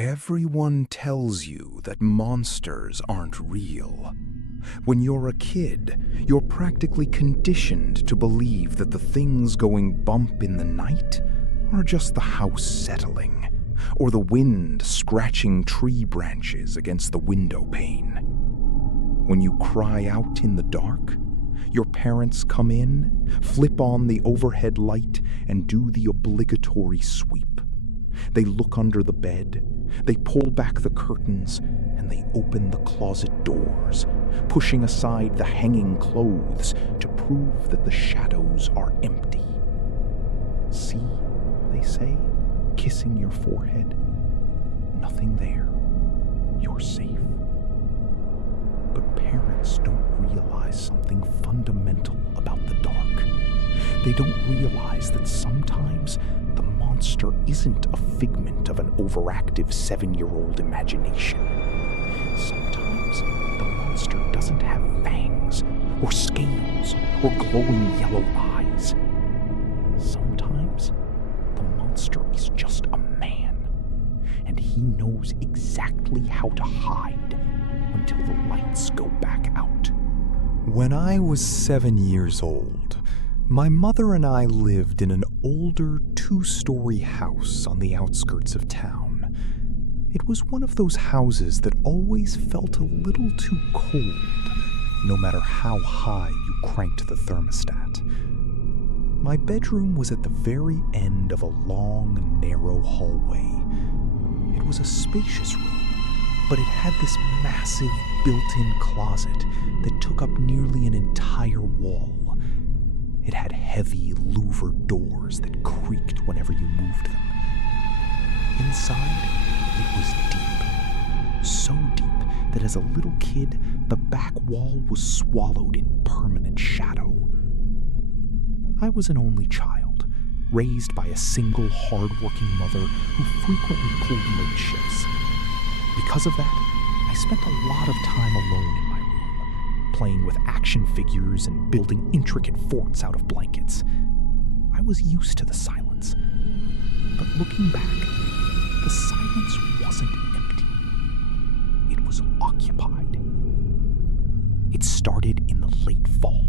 Everyone tells you that monsters aren't real. When you're a kid, you're practically conditioned to believe that the things going bump in the night are just the house settling, or the wind scratching tree branches against the window pane. When you cry out in the dark, your parents come in, flip on the overhead light, and do the obligatory sweep. They look under the bed, they pull back the curtains, and they open the closet doors, pushing aside the hanging clothes to prove that the shadows are empty. See, they say, kissing your forehead. Nothing there. You're safe. But parents don't realize something fundamental about the dark. They don't realize that sometimes the monster isn't a figment of an overactive 7-year-old imagination. Sometimes the monster doesn't have fangs, or scales, or glowing yellow eyes. Sometimes the monster is just a man, and he knows exactly how to hide until the lights go back out. When I was 7 years old, my mother and I lived in an older 2-story house on the outskirts of town. It was one of those houses that always felt a little too cold, no matter how high you cranked the thermostat. My bedroom was at the very end of a long, narrow hallway. It was a spacious room, but it had this massive built-in closet that took up nearly an entire wall. It had heavy louvered doors that creaked whenever you moved them. Inside, it was deep. So deep that as a little kid, the back wall was swallowed in permanent shadow. I was an only child, raised by a single hard-working mother who frequently pulled late shifts. Because of that, I spent a lot of time alone in my room, playing with action figures and building intricate forts out of blankets. I was used to the silence. But looking back, the silence wasn't empty. It was occupied. It started in the late fall.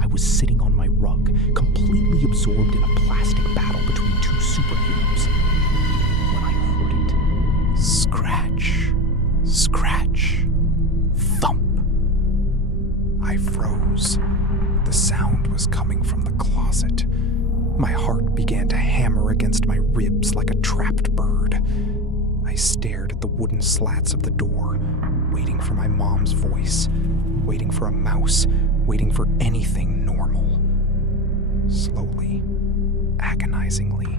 I was sitting on my rug, completely absorbed in a plastic battle between two superheroes, when I heard it. Scratch, scratch, thump. I froze. The sound was coming from the closet. My heart began to hammer against my ribs like a trapped bird. I stared at the wooden slats of the door, waiting for my mom's voice, waiting for a mouse, waiting for anything normal. Slowly, agonizingly,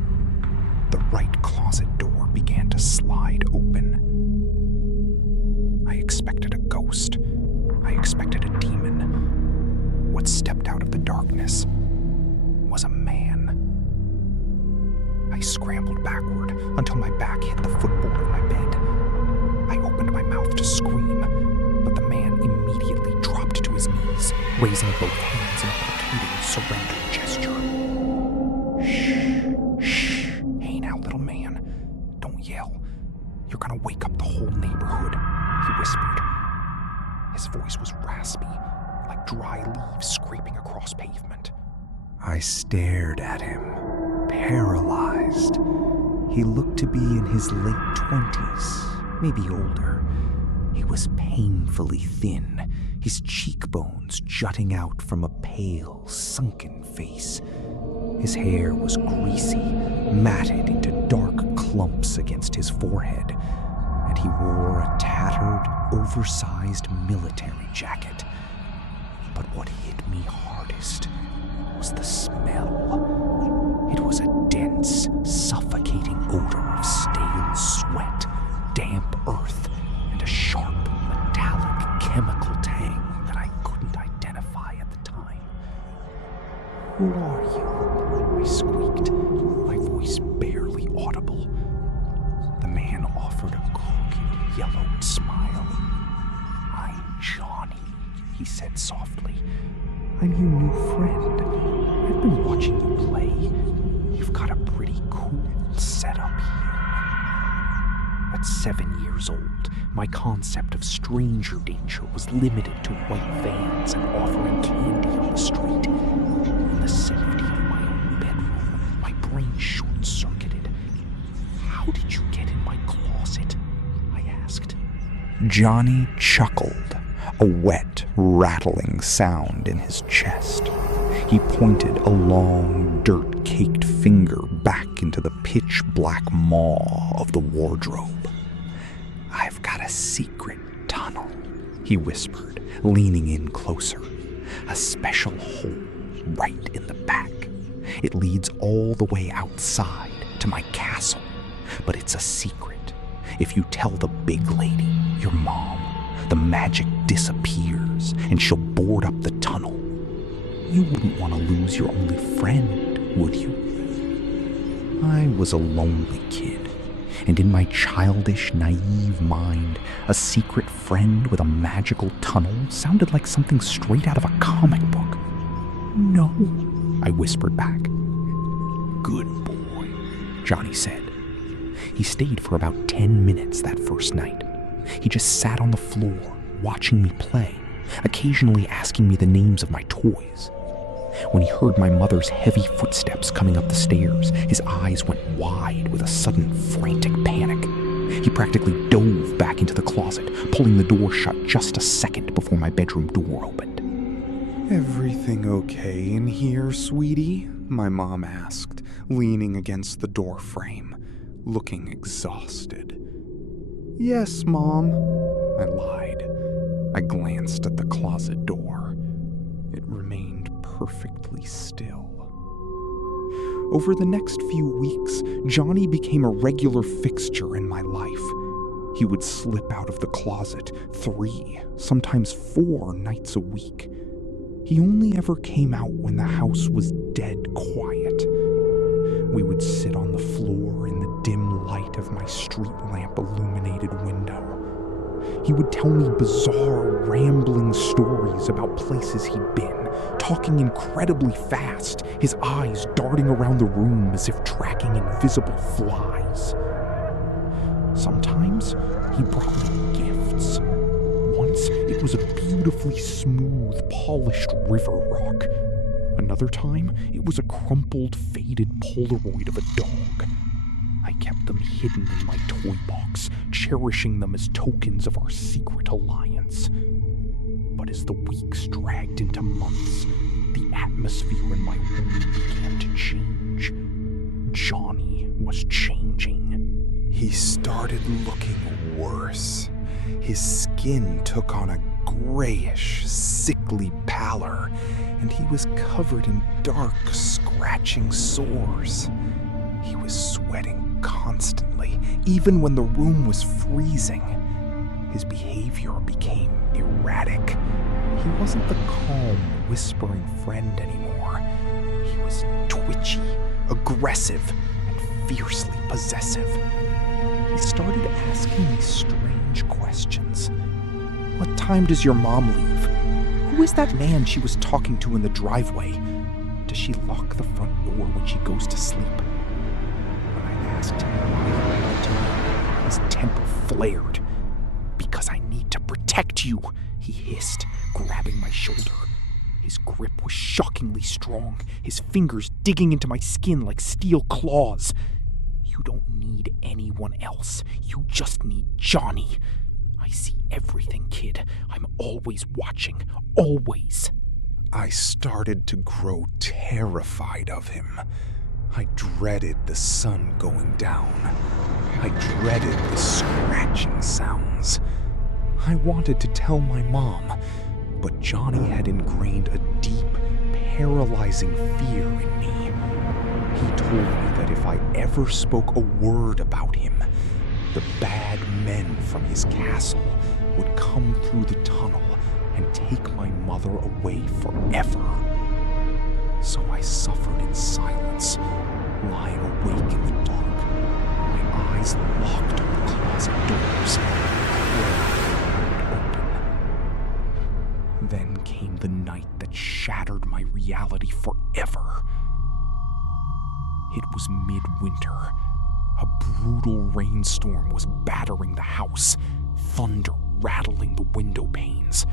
the right closet door began to slide open. I expected a ghost. I expected a demon. What stepped out of the darkness was a man. I scrambled backward until my back hit the footboard of my bed. I opened my mouth to scream, but the man immediately dropped to his knees, raising both hands in a placating surrender gesture. Shh, shh. Hey now, little man. Don't yell. You're gonna wake up the whole neighborhood, he whispered. His voice was raspy, like dry leaves scraping across pavement. I stared at him, paralyzed. He looked to be in his late 20s, maybe older. He was painfully thin, his cheekbones jutting out from a pale, sunken face. His hair was greasy, matted into dark clumps against his forehead, and he wore a tattered, oversized military jacket. But what hit me hardest was the smell. It was a dense, suffocating odor of stale sweat, damp earth, and a sharp, metallic chemical tang that I couldn't identify at the time. "Who are you?" I squeaked, my voice barely audible. The man offered a crooked, yellowed smile. "I'm Johnny," he said softly. "I'm your new friend. I've been watching you play. You've got a pretty cool setup here." about 7 years old, my concept of stranger danger was limited to white vans and offering candy on the street. In the safety of my own bedroom, my brain short-circuited. "How did you get in my closet?" I asked. Johnny chuckled, a wet, rattling sound in his chest. He pointed a long, dirt-caked finger back into the pitch-black maw of the wardrobe. "I've got a secret tunnel," he whispered, leaning in closer. "A special hole right in the back. It leads all the way outside to my castle, but it's a secret. If you tell the big lady, your mom, the magic disappears and she'll board up the tunnel. You wouldn't want to lose your only friend, would you?" I was a lonely kid, and in my childish, naive mind, a secret friend with a magical tunnel sounded like something straight out of a comic book. "No," I whispered back. "Good boy," Johnny said. He stayed for about 10 minutes that first night. He just sat on the floor, watching me play, occasionally asking me the names of my toys. When he heard my mother's heavy footsteps coming up the stairs, his eyes went wide with a sudden frantic panic. He practically dove back into the closet, pulling the door shut just a second before my bedroom door opened. "Everything okay in here, sweetie?" my mom asked, leaning against the door frame, looking exhausted. "Yes, Mom," I lied. I glanced at the closet door. It remained perfectly still. Over the next few weeks, Johnny became a regular fixture in my life. He would slip out of the closet 3, sometimes 4 nights a week. He only ever came out when the house was dead quiet. We would sit on the floor in the dim light of my street lamp illuminated window. He would tell me bizarre, rambling stories about places he'd been, talking incredibly fast, his eyes darting around the room as if tracking invisible flies. Sometimes he brought me gifts. Once it was a beautifully smooth, polished river rock. Another time it was a crumpled, faded Polaroid of a dog. I kept them hidden in my toy box, cherishing them as tokens of our secret alliance. But as the weeks dragged into months, the atmosphere in my room began to change. Johnny was changing. He started looking worse. His skin took on a grayish, sickly pallor, and he was covered in dark, scratching sores. He was sweating constantly, even when the room was freezing. His behavior became erratic. He wasn't the calm, whispering friend anymore. He was twitchy, aggressive, and fiercely possessive. He started asking me strange questions. "What time does your mom leave? Who is that man she was talking to in the driveway? Does she lock the front door when she goes to sleep?" When I asked him why he lied to me, his temper flared. "Because I need to protect you," he hissed, grabbing my shoulder. His grip was shockingly strong, his fingers digging into my skin like steel claws. "You don't need anyone else. You just need Johnny. I see everything, kid. I'm always watching. Always." I started to grow terrified of him. I dreaded the sun going down. I dreaded the scratching sounds. I wanted to tell my mom, but Johnny had ingrained a deep, paralyzing fear in me. He told me that if I ever spoke a word about him, the bad men from his castle would come through the tunnel and take my mother away forever. So I suffered in silence, lying awake in the dark, my eyes locked on the closet doors, open. Then came the night that shattered my reality forever. It was midwinter, a brutal rainstorm was battering the house, thunder rattling the window panes.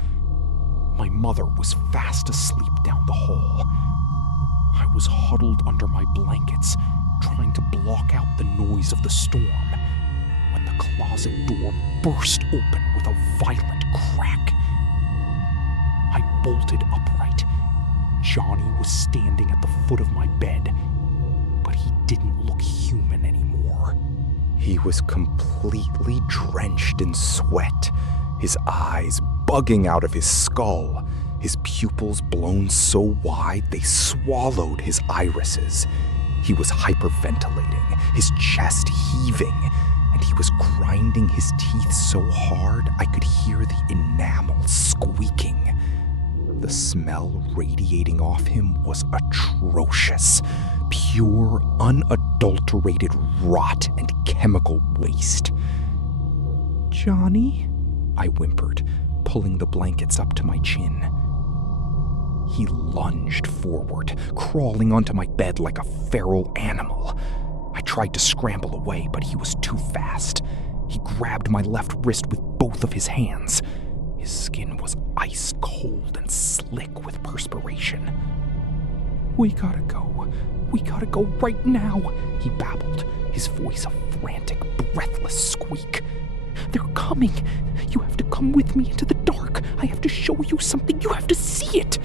My mother was fast asleep down the hall. I was huddled under my blankets, trying to block out the noise of the storm, when the closet door burst open with a violent crack. I bolted upright. Johnny was standing at the foot of my bed, but he didn't look human anymore. He was completely drenched in sweat, his eyes bugging out of his skull, his pupils blown so wide they swallowed his irises. He was hyperventilating, his chest heaving, and he was grinding his teeth so hard I could hear the enamel squeaking. The smell radiating off him was atrocious. Pure, unadulterated rot and chemical waste. "Johnny?" I whimpered, pulling the blankets up to my chin. He lunged forward, crawling onto my bed like a feral animal. I tried to scramble away, but he was too fast. He grabbed my left wrist with both of his hands. His skin was ice cold and slick with perspiration. "We gotta go. We gotta go right now," he babbled, his voice a frantic, breathless squeak. "They're coming. You have to come with me into the dark. I have to show you something. You have to see it."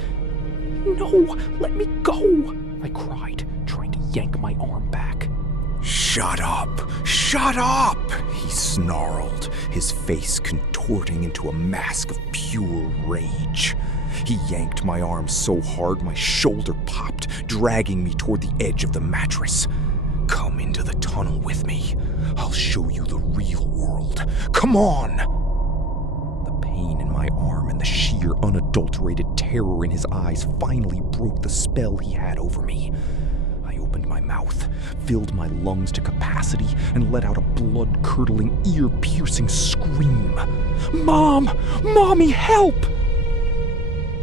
"No, let me go," I cried, trying to yank my arm back. "Shut up! Shut up!" he snarled, his face contorting into a mask of pure rage. He yanked my arm so hard my shoulder popped, dragging me toward the edge of the mattress. "Come into the tunnel with me. I'll show you the real world. Come on!" The pain in my arm and the sheer, unadulterated terror in his eyes finally broke the spell he had over me. I opened my mouth, filled my lungs to capacity, and let out a blood-curdling, ear-piercing scream. "Mom! Mommy, help!"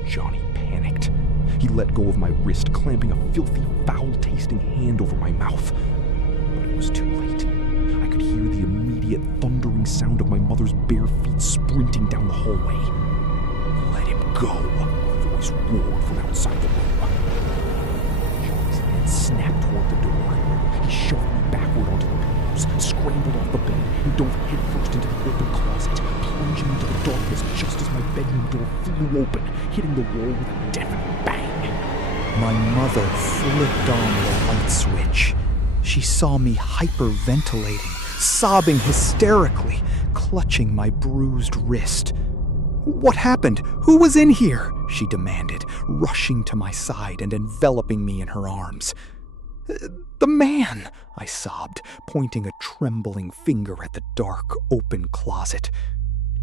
Johnny panicked. He let go of my wrist, clamping a filthy, foul-tasting hand over my mouth. But it was too late. I could hear the immediate thundering sound of my mother's bare feet sprinting down the hallway. "Let him go," a voice roared from outside the room. Johnny's head snapped toward the door. He shoved me backward onto the pillows, scrambled off the bed, and dove headfirst into the open closet, plunging into the darkness just as my bedroom door flew open, hitting the wall with a deafening bang. My mother flipped on the light switch. She saw me hyperventilating, sobbing hysterically, clutching my bruised wrist. "What happened? Who was in here?" she demanded, rushing to my side and enveloping me in her arms. "The man," I sobbed, pointing a trembling finger at the dark, open closet.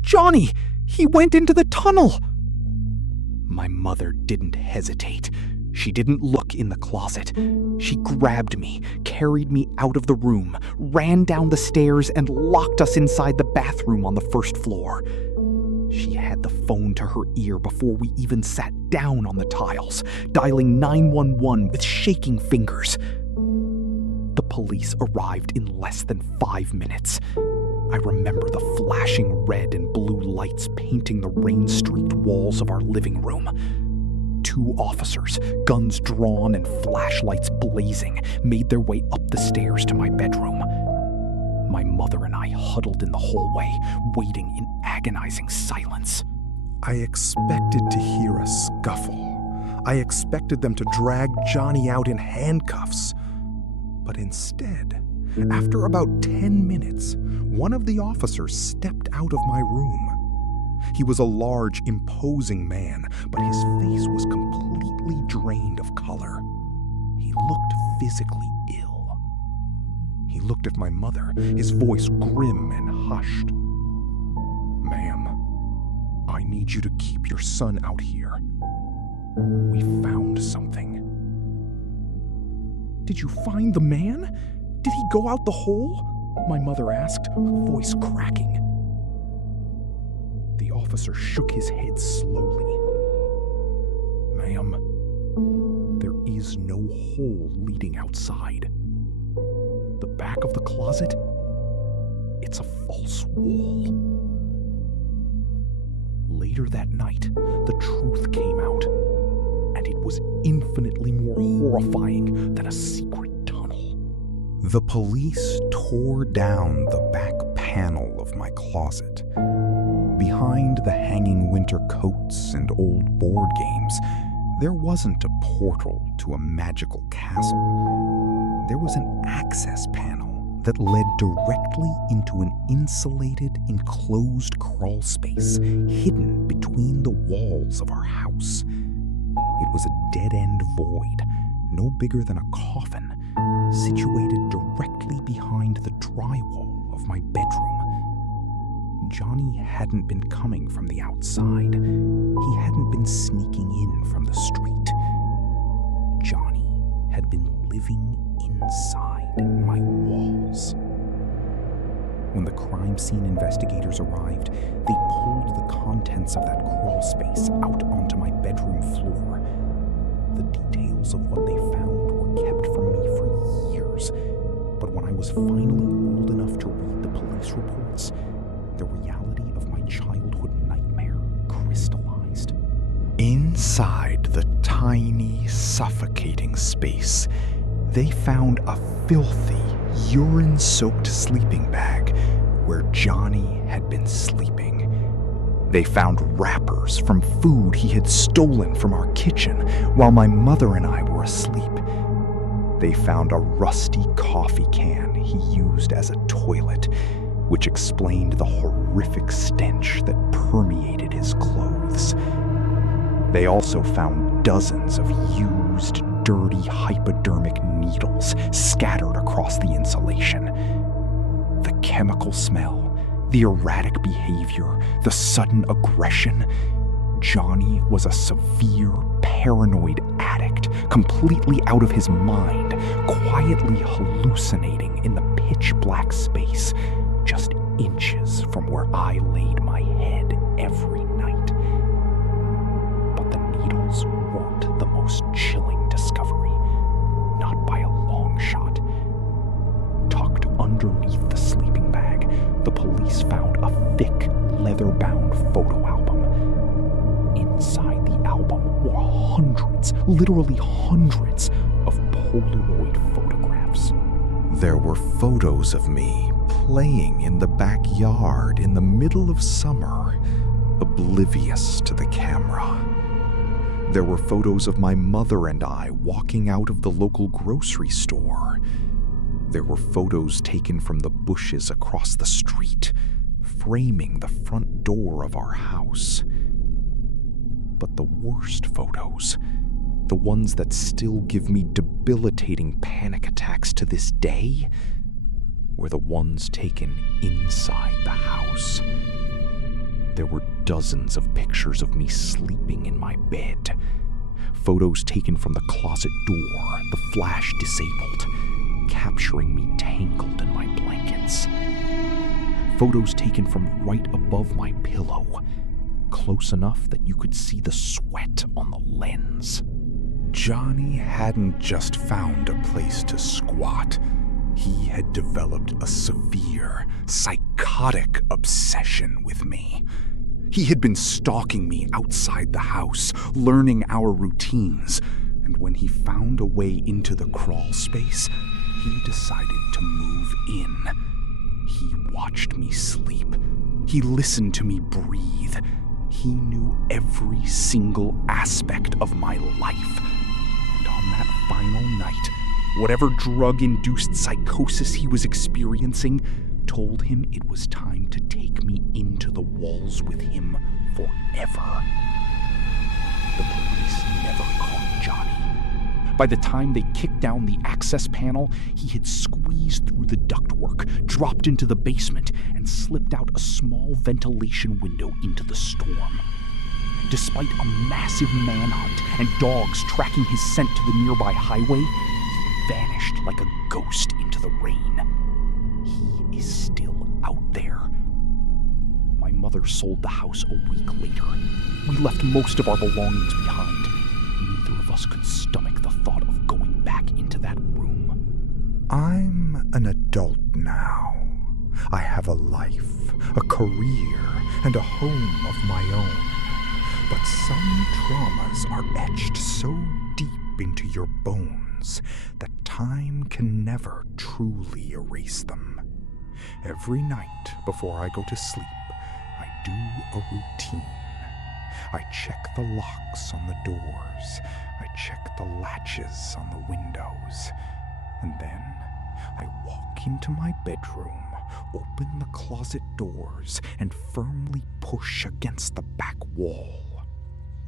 "Johnny! He went into the tunnel!" My mother didn't hesitate. She didn't look in the closet. She grabbed me, carried me out of the room, ran down the stairs, and locked us inside the bathroom on the first floor. She had the phone to her ear before we even sat down on the tiles, dialing 911 with shaking fingers. The police arrived in less than 5 minutes. I remember the flashing red and blue lights painting the rain-streaked walls of our living room. 2 officers, guns drawn and flashlights blazing, made their way up the stairs to my bedroom. My mother and I huddled in the hallway, waiting in agonizing silence. I expected to hear a scuffle. I expected them to drag Johnny out in handcuffs. But instead, after about 10 minutes, one of the officers stepped out of my room. He was a large, imposing man, but his face was completely drained of color. He looked physically ill. He looked at my mother, his voice grim and hushed. "Ma'am, I need you to keep your son out here. We found something." "Did you find the man? Did he go out the hole?" my mother asked, her voice cracking. The officer shook his head slowly. "Ma'am, there is no hole leading outside. The back of the closet it's a false wall. Later that night, the truth came out, and it was infinitely more horrifying than a secret tunnel. The police tore down the back panel of my closet. Behind the hanging winter coats and old board games, there wasn't a portal to a magical castle. There was an access panel that led directly into an insulated, enclosed crawl space hidden between the walls of our house. It was a dead-end void, no bigger than a coffin, situated directly behind the drywall of my bedroom. Johnny hadn't been coming from the outside. He hadn't been sneaking in from the street. Johnny had been living inside my walls. When the crime scene investigators arrived, they pulled the contents of that crawl space out onto my bedroom floor. The details of what they found were kept from me for years, but when I was finally old enough to read the police reports, the reality of my childhood nightmare crystallized. Inside the tiny, suffocating space, they found a filthy, urine-soaked sleeping bag where Johnny had been sleeping. They found wrappers from food he had stolen from our kitchen while my mother and I were asleep. They found a rusty coffee can he used as a toilet, which explained the horrific stench that permeated his clothes. They also found dozens of used, dirty hypodermic needles scattered across the insulation. The chemical smell, the erratic behavior, the sudden aggression. Johnny was a severe, paranoid addict, completely out of his mind, quietly hallucinating in the pitch-black space, just inches from where I laid my head every night. But the needles weren't the most chilling discovery, not by a long shot. Tucked underneath the sleeping bag, the police found a thick, leather-bound photo album. Inside the album were hundreds, literally hundreds, of Polaroid photographs. There were photos of me playing in the backyard in the middle of summer, oblivious to the camera. There were photos of my mother and I walking out of the local grocery store. There were photos taken from the bushes across the street, framing the front door of our house. But the worst photos, the ones that still give me debilitating panic attacks to this day, were the ones taken inside the house. There were dozens of pictures of me sleeping in my bed. Photos taken from the closet door, the flash disabled, capturing me tangled in my blankets. Photos taken from right above my pillow, close enough that you could see the sweat on the lens. Johnny hadn't just found a place to squat. He had developed a severe, psychotic obsession with me. He had been stalking me outside the house, learning our routines, and when he found a way into the crawl space, he decided to move in. He watched me sleep. He listened to me breathe. He knew every single aspect of my life. And on that final night, whatever drug-induced psychosis he was experiencing told him it was time to take me into the walls with him forever. The police never caught Johnny. By the time they kicked down the access panel, he had squeezed through the ductwork, dropped into the basement, and slipped out a small ventilation window into the storm. Despite a massive manhunt and dogs tracking his scent to the nearby highway, he vanished like a ghost into the rain. He is still out there. My mother sold the house a week later. We left most of our belongings behind. Neither of us could stomach the thought of going back into that room. I'm an adult now. I have a life, a career, and a home of my own. But some traumas are etched so deep into your bones that time can never truly erase them. Every night before I go to sleep, I do a routine. I check the locks on the doors. I check the latches on the windows. And then I walk into my bedroom, open the closet doors, and firmly push against the back wall,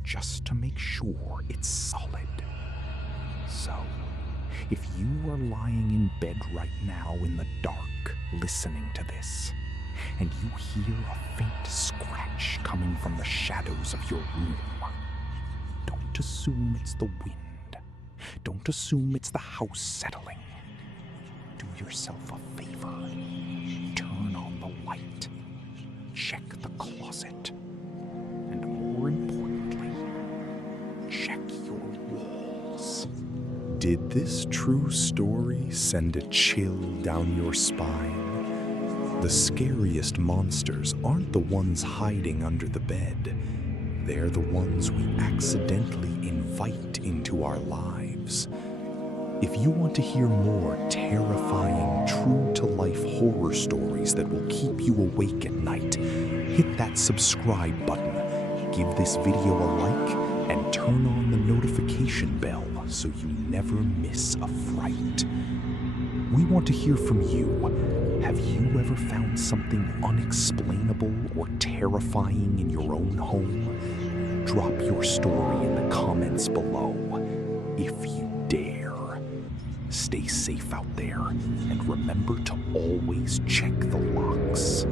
just to make sure it's solid. So, if you are lying in bed right now in the dark listening to this, and you hear a faint scratch coming from the shadows of your room, don't assume it's the wind. Don't assume it's the house settling. Do yourself a favor. Turn on the light. Check the closet. And more importantly, check your walls. Did this true story send a chill down your spine? The scariest monsters aren't the ones hiding under the bed. They're the ones we accidentally invite into our lives. If you want to hear more terrifying, true-to-life horror stories that will keep you awake at night, hit that subscribe button, give this video a like, and turn on the notification bell so you never miss a fright. We want to hear from you. Have you ever found something unexplainable or terrifying in your own home? Drop your story in the comments below, if you dare. Stay safe out there, and remember to always check the locks.